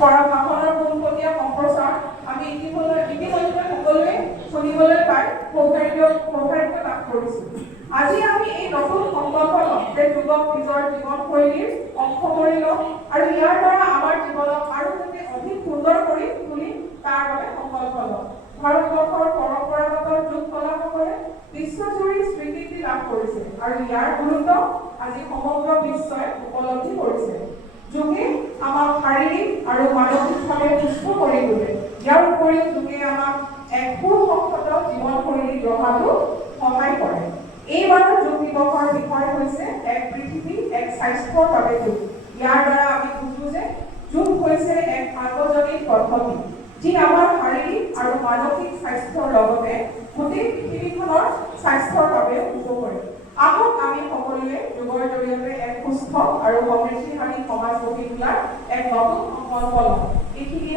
কৰা ভাষণৰ পোনপটীয়া সম্প্ৰচাৰ আমি ইতিমধ্যে সকলোৱে শুনিবলৈ পাই সৌভাগ্য লাভ কৰিছোঁ। আজি আমি এই নতুন সংকল্প ল'ম যে যুৱক নিজৰ জীৱনশৈলীৰ অংশ কৰি লওক আৰু ইয়াৰ দ্বাৰা আমাৰ জীৱনক আৰু যাতে অধিক সুন্দৰ কৰি তুলি তাৰ বাবে সংকল্প ল'ম। ভাৰতবৰ্ষৰ পৰম্পৰাগত যোগ কলাসকলে বিশ্বজুৰি স্বীকৃতি লাভ কৰিছে আৰু ইয়াৰ গুৰুত্ব আজি সমগ্ৰ বিশ্বই উপলব্ধি কৰিছে। যোগে আমাক শাৰীৰিক আৰু মানসিকভাৱে সুস্থ কৰি তোলে। ইয়াৰ উপৰিও যোগে আমাক এক সুসংহত জীৱনশৈলী গঢ়াটো সহায় কৰে। এইবাৰৰ যোগ দিৱসৰ বিষয় হৈছে এক পৃথিৱী এক স্বাস্থ্যৰ বাবে যোগ। ইয়াৰ দ্বাৰা আমি বুজো যে যোগ হৈছে এক সাৰ্বজনীন পদ্ধতি যি আমাৰ শাৰীৰিক আৰু মানসিক স্বাস্থ্যৰ লগতে গোটেই পৃথিৱীখনৰ স্বাস্থ্যৰ বাবেও উপকাৰী। আহক আমি সকলোৱে যোগৰ জৰিয়তে এক সুস্থ আৰু সমৃদ্ধিশালী সমাজ গঢ়ি তোলাৰ এক নতুন সংকল্প লওঁ। এইখিনি